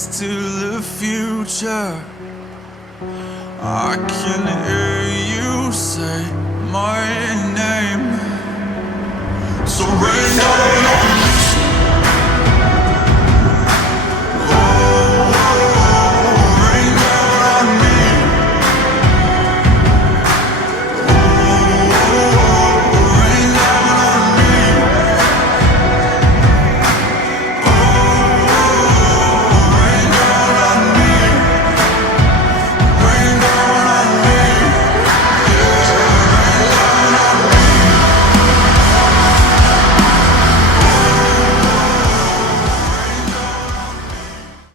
race to the future. I can hear you say my name. So rain down on